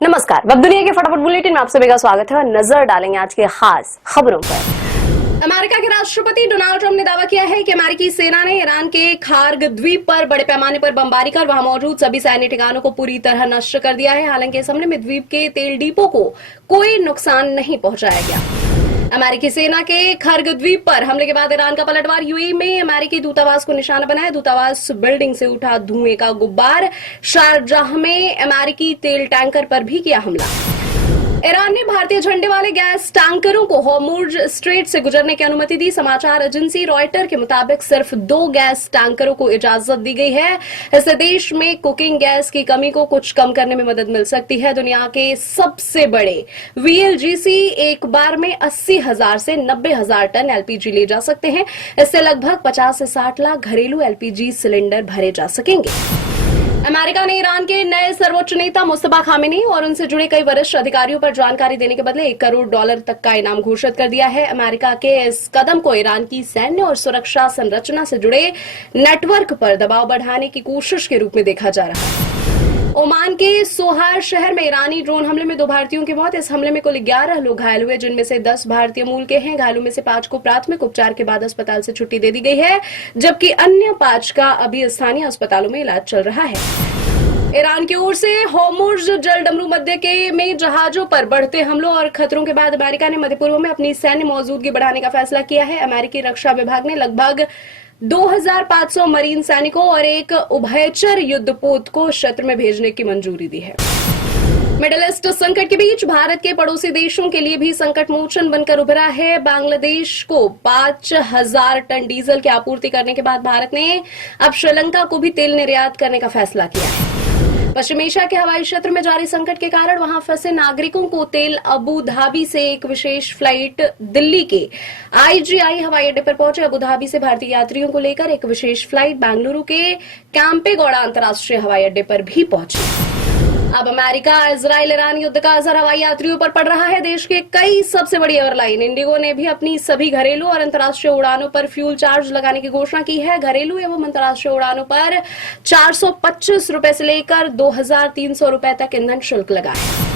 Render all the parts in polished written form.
नमस्कार, वक्त दुनिया के फटाफट बुलेटिन में आप सभी का स्वागत है और नजर डालेंगे आज के खास खबरों पर। अमेरिका के राष्ट्रपति डोनाल्ड ट्रंप ने दावा किया है कि अमेरिकी सेना ने ईरान के खार्ग द्वीप पर बड़े पैमाने पर बमबारी कर वहां मौजूद सभी सैन्य ठिकानों को पूरी तरह नष्ट कर दिया है। हालांकि इस हमले में द्वीप के तेल डिपो को कोई नुकसान नहीं पहुंचाया गया। अमेरिकी सेना के खर्ग द्वीप पर हमले के बाद ईरान का पलटवार। यूएई में अमेरिकी दूतावास को निशाना बनाया। दूतावास बिल्डिंग से उठा धुएं का गुब्बार। शारजाह में अमेरिकी तेल टैंकर पर भी किया हमला। ईरान ने भारतीय झंडे वाले गैस टैंकरों को हॉर्मुज स्ट्रेट से गुजरने की अनुमति दी। समाचार एजेंसी रॉयटर के मुताबिक सिर्फ 2 गैस टैंकरों को इजाजत दी गई है। इससे देश में कुकिंग गैस की कमी को कुछ कम करने में मदद मिल सकती है। दुनिया के सबसे बड़े वीएलजीसी एक बार में 80,000 से 90,000 टन एलपीजी ले जा सकते हैं। इससे लगभग 50 से 60 लाख घरेलू एलपीजी सिलेंडर भरे जा सकेंगे। अमेरिका ने ईरान के नए सर्वोच्च नेता मुस्तफा खामेनी और उनसे जुड़े कई वरिष्ठ अधिकारियों पर जानकारी देने के बदले $1 करोड़ तक का इनाम घोषित कर दिया है। अमेरिका के इस कदम को ईरान की सैन्य और सुरक्षा संरचना से जुड़े नेटवर्क पर दबाव बढ़ाने की कोशिश के रूप में देखा जा रहा है। ओमान के सोहार शहर में ईरानी ड्रोन हमले में 2 भारतीयों की मौत। इस हमले में कुल 11 लोग घायल हुए, जिनमें से 10 भारतीय मूल के हैं। घायलों में से 5 को प्राथमिक उपचार के बाद अस्पताल से छुट्टी दे दी गई है, जबकि अन्य 5 का अभी स्थानीय अस्पतालों में इलाज चल रहा है। ईरान की ओर से हॉर्मुज जल डमरू मध्य के में जहाजों पर बढ़ते हमलों और खतरों के बाद अमेरिका ने मध्य पूर्व में अपनी सैन्य मौजूदगी बढ़ाने का फैसला किया है। अमेरिकी रक्षा विभाग ने लगभग 2500 मरीन सैनिकों और एक उभयचर युद्धपोत को क्षेत्र में भेजने की मंजूरी दी है। मिडिल ईस्ट संकट के बीच भारत के पड़ोसी देशों के लिए भी संकट मोचन बनकर उभरा है। बांग्लादेश को 5,000 टन डीजल की आपूर्ति करने के बाद भारत ने अब श्रीलंका को भी तेल निर्यात करने का फैसला किया है। पश्चिम एशिया के हवाई क्षेत्र में जारी संकट के कारण वहां फंसे नागरिकों को तेल अबू धाबी से एक विशेष फ्लाइट दिल्ली के आईजीआई हवाई अड्डे पर पहुंचे। अबू धाबी से भारतीय यात्रियों को लेकर एक विशेष फ्लाइट बेंगलुरु के कैंपेगौड़ा अंतर्राष्ट्रीय हवाई अड्डे पर भी पहुंची। अब अमेरिका इजराइल ईरान युद्ध का असर हवाई यात्रियों पर पड़ रहा है। देश के कई सबसे बड़ी एयरलाइन इंडिगो ने भी अपनी सभी घरेलू और अंतर्राष्ट्रीय उड़ानों पर फ्यूल चार्ज लगाने की घोषणा की है। घरेलू एवं अंतर्राष्ट्रीय उड़ानों पर 425 रुपए से लेकर 2,300 रुपए तक ईंधन शुल्क लगा है।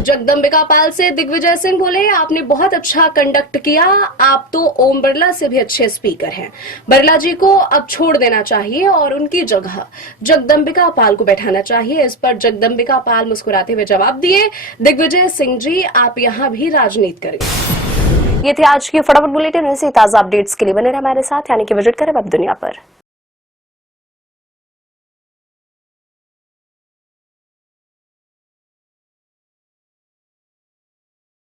जगदम्बिका पाल से दिग्विजय सिंह बोले, आपने बहुत अच्छा कंडक्ट किया, आप तो ओम बिरला से भी अच्छे स्पीकर हैं। बिरला जी को अब छोड़ देना चाहिए और उनकी जगह जगदम्बिका पाल को बैठाना चाहिए। इस पर जगदम्बिका पाल मुस्कुराते हुए जवाब दिए, दिग्विजय सिंह जी आप यहाँ भी राजनीति करेंगे। ये थे आज की फटाफट बुलेटिन। ऐसे ताजा अपडेट्स के लिए बने रहे हमारे साथ, यानी कि विजिट करें वेब दुनिया पर।